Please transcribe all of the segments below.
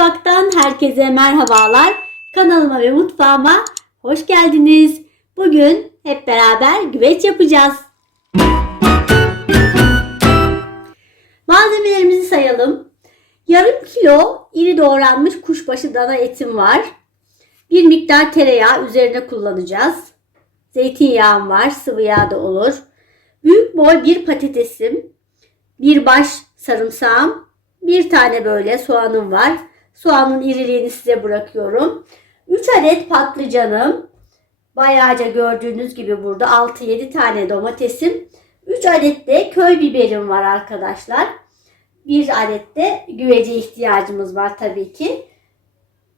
Mutfaktan herkese merhabalar. Kanalıma ve mutfağıma hoş geldiniz. Bugün hep beraber güveç yapacağız. Malzemelerimizi sayalım. Yarım kilo iri doğranmış kuşbaşı dana etim var. Bir miktar tereyağı üzerine kullanacağız. Zeytinyağım var, sıvı yağ da olur. Büyük boy bir patatesim, bir baş sarımsağım, bir tane böyle soğanım var. Soğanın iriliğini size bırakıyorum. 3 adet patlıcanım. Bayağıca gördüğünüz gibi burada 6-7 tane domatesim. 3 adet de köy biberim var arkadaşlar. Bir adet de güvece ihtiyacımız var tabii ki.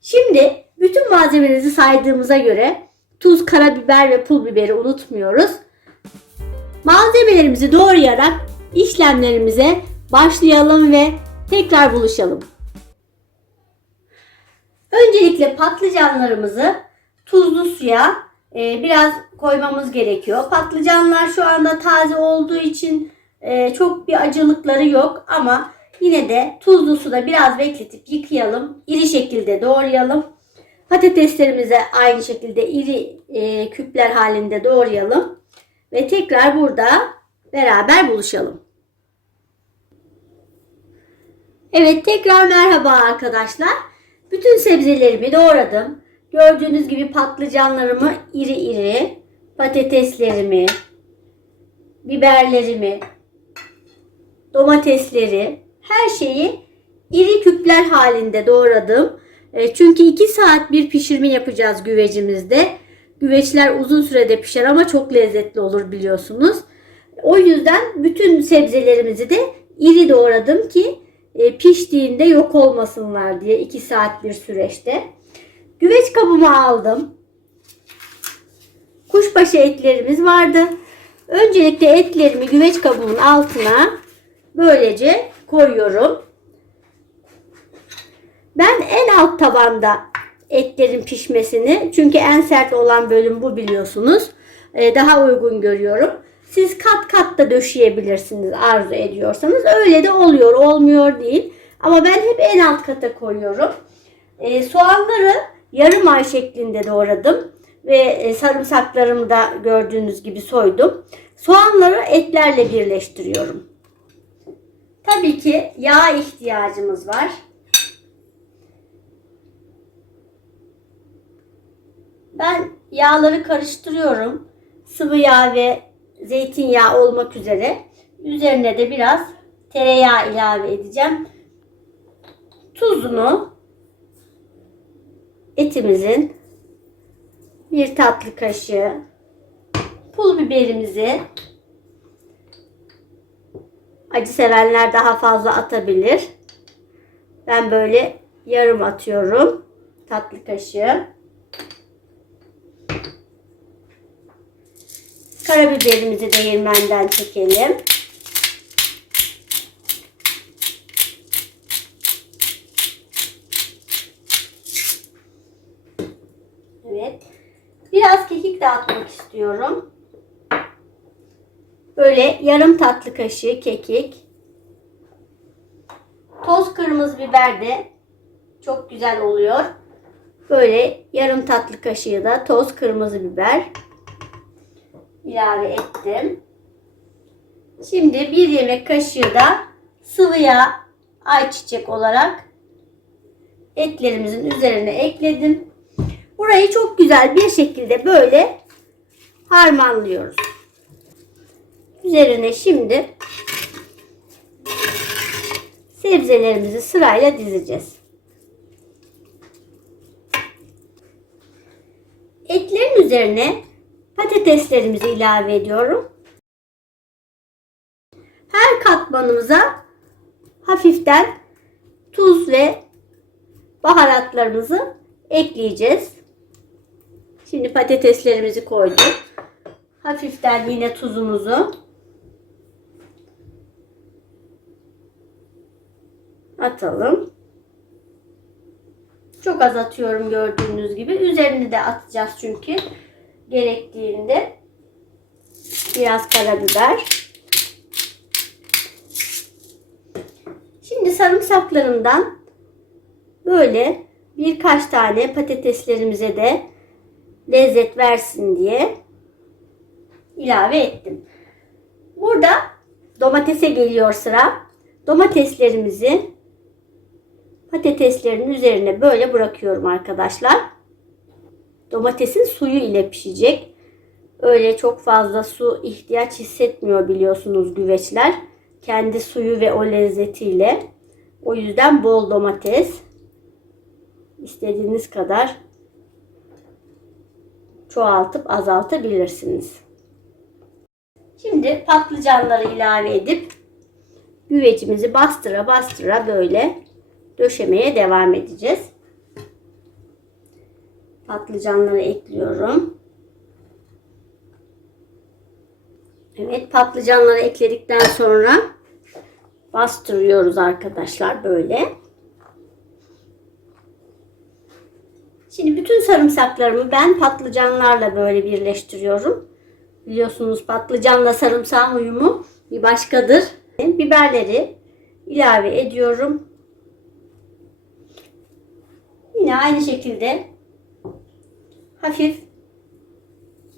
Şimdi bütün malzemelerimizi saydığımıza göre tuz, karabiber ve pul biberi unutmuyoruz. Malzemelerimizi doğrayarak işlemlerimize başlayalım ve tekrar buluşalım. Öncelikle patlıcanlarımızı tuzlu suya e, biraz koymamız gerekiyor. Patlıcanlar şu anda taze olduğu için e, çok bir acılıkları yok ama yine de tuzlu suda biraz bekletip yıkayalım. İri şekilde doğrayalım. Patateslerimizi aynı şekilde iri e, küpler halinde doğrayalım. Ve tekrar burada beraber buluşalım. Evet tekrar merhaba arkadaşlar. Bütün sebzelerimi doğradım. Gördüğünüz gibi patlıcanlarımı iri iri, patateslerimi, biberlerimi, domatesleri, her şeyi iri küpler halinde doğradım. E, Çünkü 2 saat bir pişirme yapacağız güvecimizde. Güveçler uzun sürede pişer ama çok lezzetli olur biliyorsunuz. O yüzden bütün sebzelerimizi de iri doğradım ki e, piştiğinde yok olmasınlar diye 2 saat bir süreçte. Güveç kabımı aldım. Kuşbaşı etlerimiz vardı. Öncelikle etlerimi güveç kabımın altına böylece koyuyorum. Ben en alt tabanda etlerin pişmesini çünkü en sert olan bölüm bu biliyorsunuz. e, Daha uygun görüyorum. Siz kat kat da döşeyebilirsiniz arzu ediyorsanız. Öyle de oluyor, olmuyor değil. Ama ben hep en alt kata koyuyorum. E, soğanları yarım ay şeklinde doğradım. Ve e, sarımsaklarımı da gördüğünüz gibi soydum. Soğanları etlerle birleştiriyorum. Tabii ki yağ ihtiyacımız var. Ben yağları karıştırıyorum. Sıvı yağ ve zeytinyağı olmak üzere. Üzerine de biraz tereyağı ilave edeceğim. Tuzunu etimizin bir tatlı kaşığı pul biberimizi acı sevenler daha fazla atabilir. Ben böyle yarım atıyorum. Tatlı kaşığı. Karabiberimizi değirmenden çekelim. Evet. Biraz kekik de atmak istiyorum. Böyle yarım tatlı kaşığı kekik. Toz kırmızı biber de çok güzel oluyor. Böyle yarım tatlı kaşığı da toz kırmızı biber ilave ettim. Şimdi bir yemek kaşığı da sıvı yağ ayçiçek olarak etlerimizin üzerine ekledim. Burayı çok güzel bir şekilde böyle harmanlıyoruz. Üzerine şimdi sebzelerimizi sırayla dizeceğiz. Etlerin üzerine patateslerimizi ilave ediyorum. Her katmanımıza hafiften tuz ve baharatlarımızı ekleyeceğiz. Şimdi patateslerimizi koyduk. Hafiften yine tuzumuzu atalım. Çok az atıyorum gördüğünüz gibi. Üzerini de atacağız çünkü gerektiğinde biraz karabiber. Şimdi sarımsaklarımdan Böyle birkaç tane patateslerimize de lezzet versin diye ilave ettim. Burada domatese geliyor sıra. Domateslerimizi patateslerin üzerine böyle bırakıyorum arkadaşlar. Domatesin suyu ile pişecek. Öyle çok fazla su ihtiyaç hissetmiyor biliyorsunuz güveçler. Kendi suyu ve o lezzetiyle. O yüzden bol domates. istediğiniz kadar çoğaltıp azaltabilirsiniz. Şimdi patlıcanları ilave edip güvecimizi bastıra bastıra böyle döşemeye devam edeceğiz. Patlıcanları ekliyorum. Evet patlıcanları ekledikten sonra bastırıyoruz arkadaşlar böyle. Şimdi bütün sarımsaklarımı ben patlıcanlarla böyle birleştiriyorum. Biliyorsunuz patlıcanla sarımsağın uyumu bir başkadır. Biberleri ilave ediyorum. Yine aynı şekilde hafif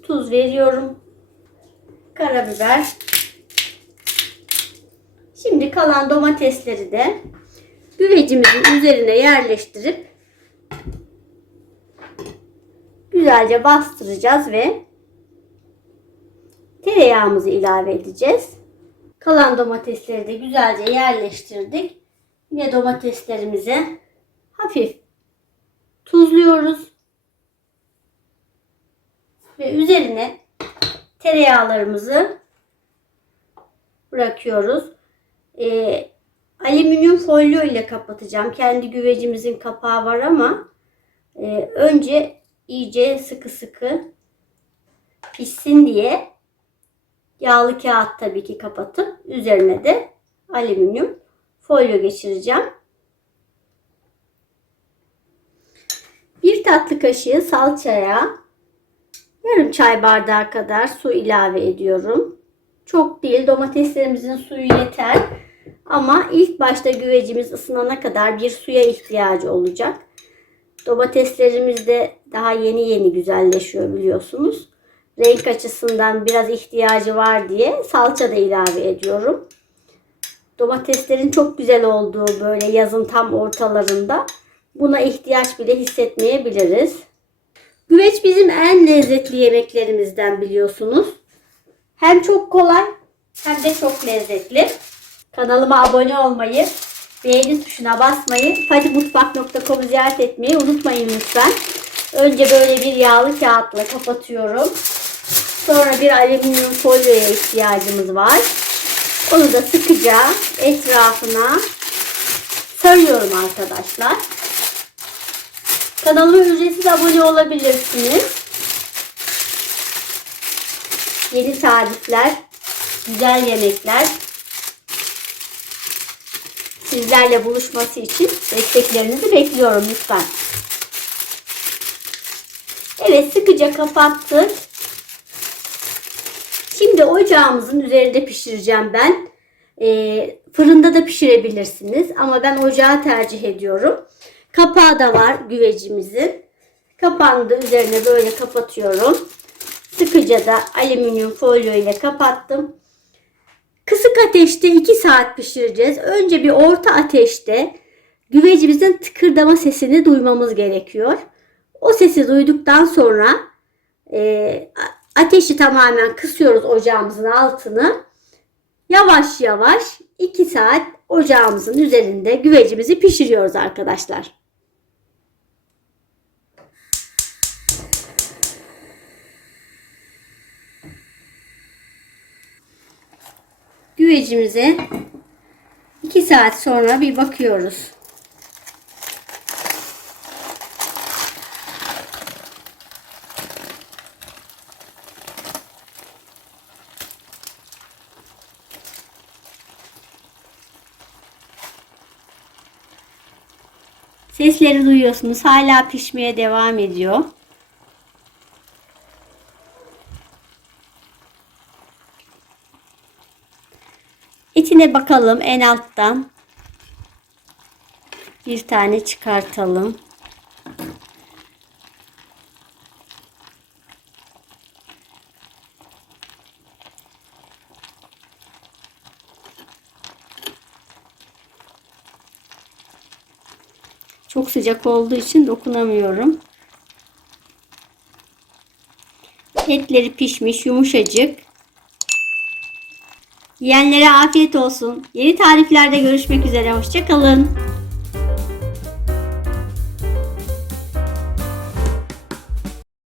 tuz veriyorum. Karabiber. Şimdi kalan domatesleri de güvecimizin üzerine yerleştirip güzelce bastıracağız ve tereyağımızı ilave edeceğiz. Kalan domatesleri de güzelce yerleştirdik. Yine domateslerimizi hafif tuzluyoruz. Ve üzerine tereyağlarımızı bırakıyoruz. Ee, alüminyum folyo ile kapatacağım. Kendi güvecimizin kapağı var ama e, önce iyice sıkı sıkı pişsin diye yağlı kağıt tabii ki kapatıp üzerine de alüminyum folyo geçireceğim. Bir tatlı kaşığı salçaya yarım çay bardağı kadar su ilave ediyorum. Çok değil domateslerimizin suyu yeter. Ama ilk başta güvecimiz ısınana kadar bir suya ihtiyacı olacak. Domateslerimiz de daha yeni yeni güzelleşiyor biliyorsunuz. Renk açısından biraz ihtiyacı var diye salça da ilave ediyorum. Domateslerin çok güzel olduğu böyle yazın tam ortalarında buna ihtiyaç bile hissetmeyebiliriz. Güveç bizim en lezzetli yemeklerimizden biliyorsunuz. Hem çok kolay hem de çok lezzetli. Kanalıma abone olmayı, beğeni tuşuna basmayı, fadimutfak.com'u ziyaret etmeyi unutmayın lütfen. Önce böyle bir yağlı kağıtla kapatıyorum. Sonra bir alüminyum folyoya ihtiyacımız var. Onu da sıkıca etrafına sarıyorum arkadaşlar. Kanalıma ücretsiz abone olabilirsiniz. Yeni tarifler, güzel yemekler sizlerle buluşması için desteklerinizi bekliyorum lütfen. Evet sıkıca kapattık. Şimdi ocağımızın üzerinde pişireceğim ben. Ee, fırında da pişirebilirsiniz ama ben ocağı tercih ediyorum. Kapağı da var güvecimizin. Kapağını da üzerine böyle kapatıyorum. Sıkıca da alüminyum folyo ile kapattım. Kısık ateşte 2 saat pişireceğiz. Önce bir orta ateşte güvecimizin tıkırdama sesini duymamız gerekiyor. O sesi duyduktan sonra e, ateşi tamamen kısıyoruz ocağımızın altını. Yavaş yavaş 2 saat ocağımızın üzerinde güvecimizi pişiriyoruz arkadaşlar. Güvecimize 2 saat sonra bir bakıyoruz. Sesleri duyuyorsunuz. Hala pişmeye devam ediyor. İçine bakalım en alttan. Bir tane çıkartalım. Çok sıcak olduğu için dokunamıyorum. Etleri pişmiş, yumuşacık. Yiyenlere afiyet olsun. Yeni tariflerde görüşmek üzere. Hoşçakalın.